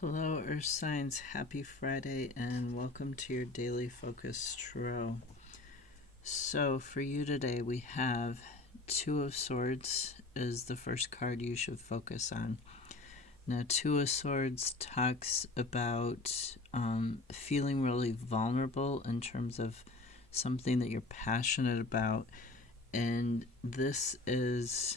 Hello, Earth Signs. Happy Friday, and welcome to your daily focus tarot. So, for you today, we have Two of Swords is the first card you should focus on. Now, Two of Swords talks about feeling really vulnerable in terms of something that you're passionate about, and this is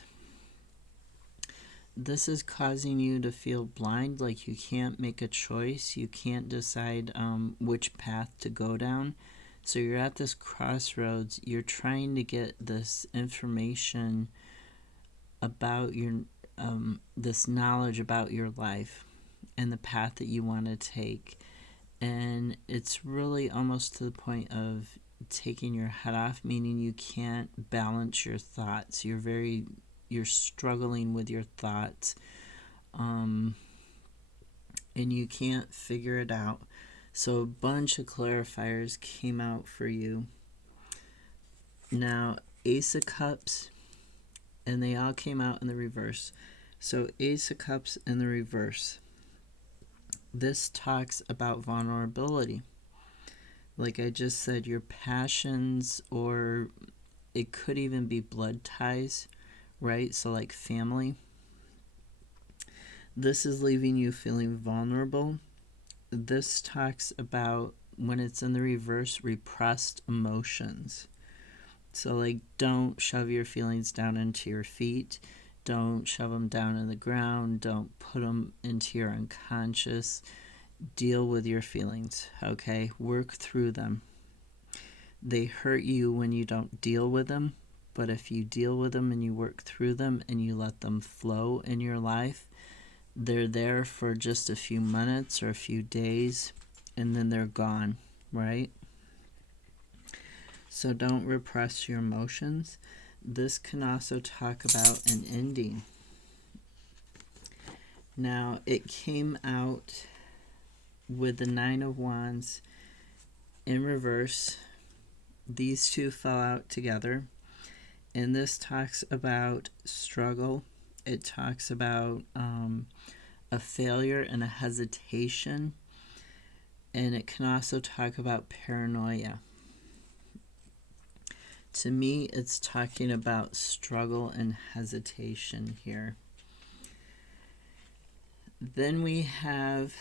causing you to feel blind, like you can't make a choice. You can't decide which path to go down. So you're at this crossroads. You're trying to get this information about your, this knowledge about your life and the path that you want to take. And it's really almost to the point of taking your head off, meaning you can't balance your thoughts. You're struggling with your thoughts, and you can't figure it out. So a bunch of clarifiers came out for you. Now, Ace of Cups, and they all came out in the reverse. So Ace of Cups in the reverse. This talks about vulnerability. Like I just said, your passions, or it could even be blood ties, right? So like family. This is leaving you feeling vulnerable. This talks about, when it's in the reverse, repressed emotions. So like, don't shove your feelings down into your feet. Don't shove them down in the ground. Don't put them into your unconscious. Deal with your feelings, okay? Work through them. They hurt you when you don't deal with them. But if you deal with them and you work through them and you let them flow in your life, they're there for just a few minutes or a few days, and then they're gone, right? So don't repress your emotions. This can also talk about an ending. Now, it came out with the Nine of Wands in reverse. These two fell out together. And this talks about struggle. It talks about a failure and a hesitation. And it can also talk about paranoia. To me, it's talking about struggle and hesitation here. Then we have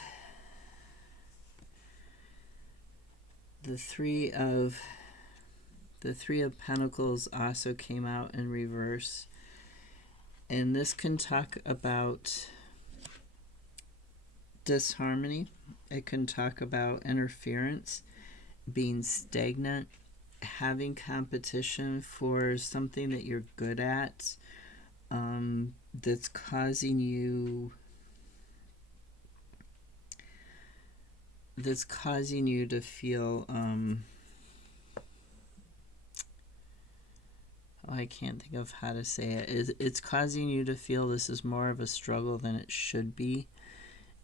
the Three of Pentacles also came out in reverse. And this can talk about disharmony. It can talk about interference, being stagnant, having competition for something that you're good at, that's causing you to feel I can't think of how to say it. It's causing you to feel this is more of a struggle than it should be.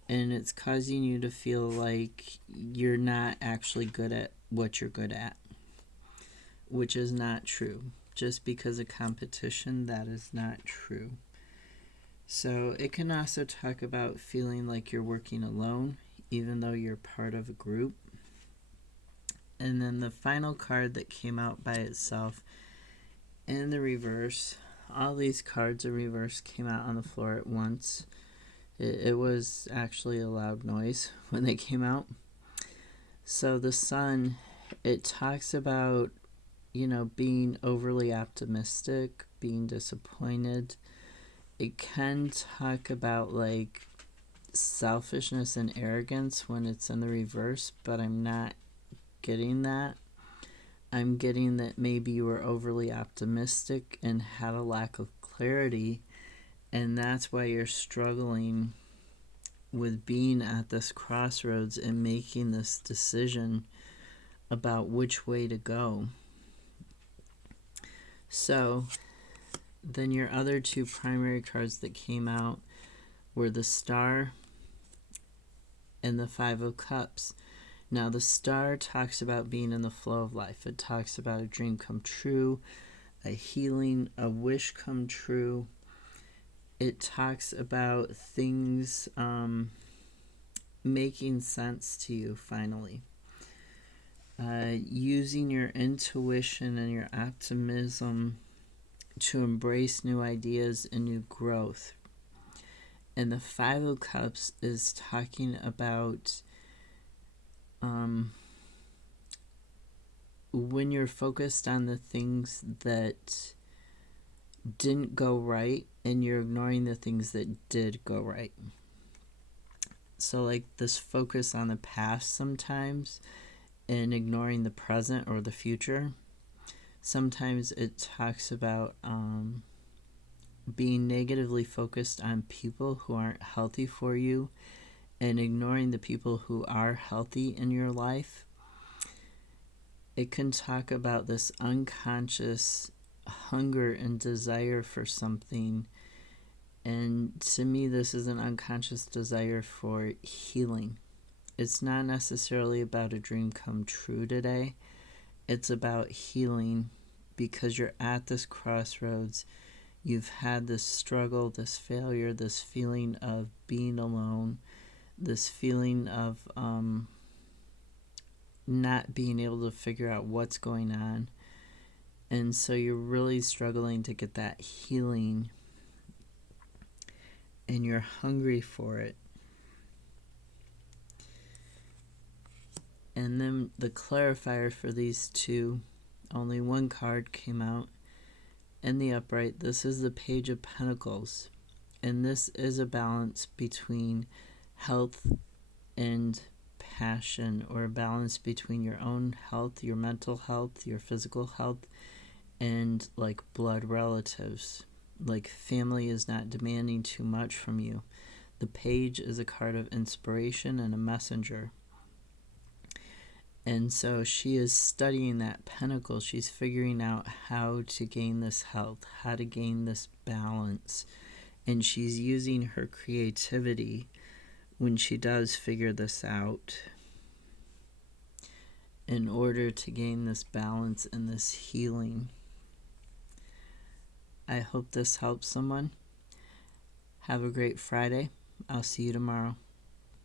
And it's causing you to feel like you're not actually good at what you're good at, which is not true. Just because of competition, that is not true. So it can also talk about feeling like you're working alone, even though you're part of a group. And then the final card that came out by itself in the reverse, all these cards in reverse came out on the floor at once. It was actually a loud noise when they came out. So the Sun, it talks about, being overly optimistic, being disappointed. It can talk about like selfishness and arrogance when it's in the reverse, but I'm not getting that. I'm getting that maybe you were overly optimistic and had a lack of clarity, and that's why you're struggling with being at this crossroads and making this decision about which way to go. So then your other two primary cards that came out were the Star and the Five of Cups. Now, the Star talks about being in the flow of life. It talks about a dream come true, a healing, a wish come true. It talks about things making sense to you finally. Using your intuition and your optimism to embrace new ideas and new growth. And the Five of Cups is talking about when you're focused on the things that didn't go right and you're ignoring the things that did go right. So like this focus on the past sometimes and ignoring the present or the future. Sometimes it talks about being negatively focused on people who aren't healthy for you and ignoring the people who are healthy in your life. It can talk about this unconscious hunger and desire for something. And to me, this is an unconscious desire for healing. It's not necessarily about a dream come true today. It's about healing because you're at this crossroads. You've had this struggle, this failure, this feeling of being alone, this feeling of not being able to figure out what's going on. And so you're really struggling to get that healing, and you're hungry for it. And then the clarifier for these two, only one card came out. In the upright, this is the Page of Pentacles. And this is a balance between health and passion, or a balance between your own health, your mental health, your physical health, and like blood relatives. Like family is not demanding too much from you. The Page is a card of inspiration and a messenger. And so she is studying that pentacle. She's figuring out how to gain this health, how to gain this balance. And she's using her creativity when she does figure this out in order to gain this balance and this healing. I hope this helps someone. Have a great Friday. I'll see you tomorrow.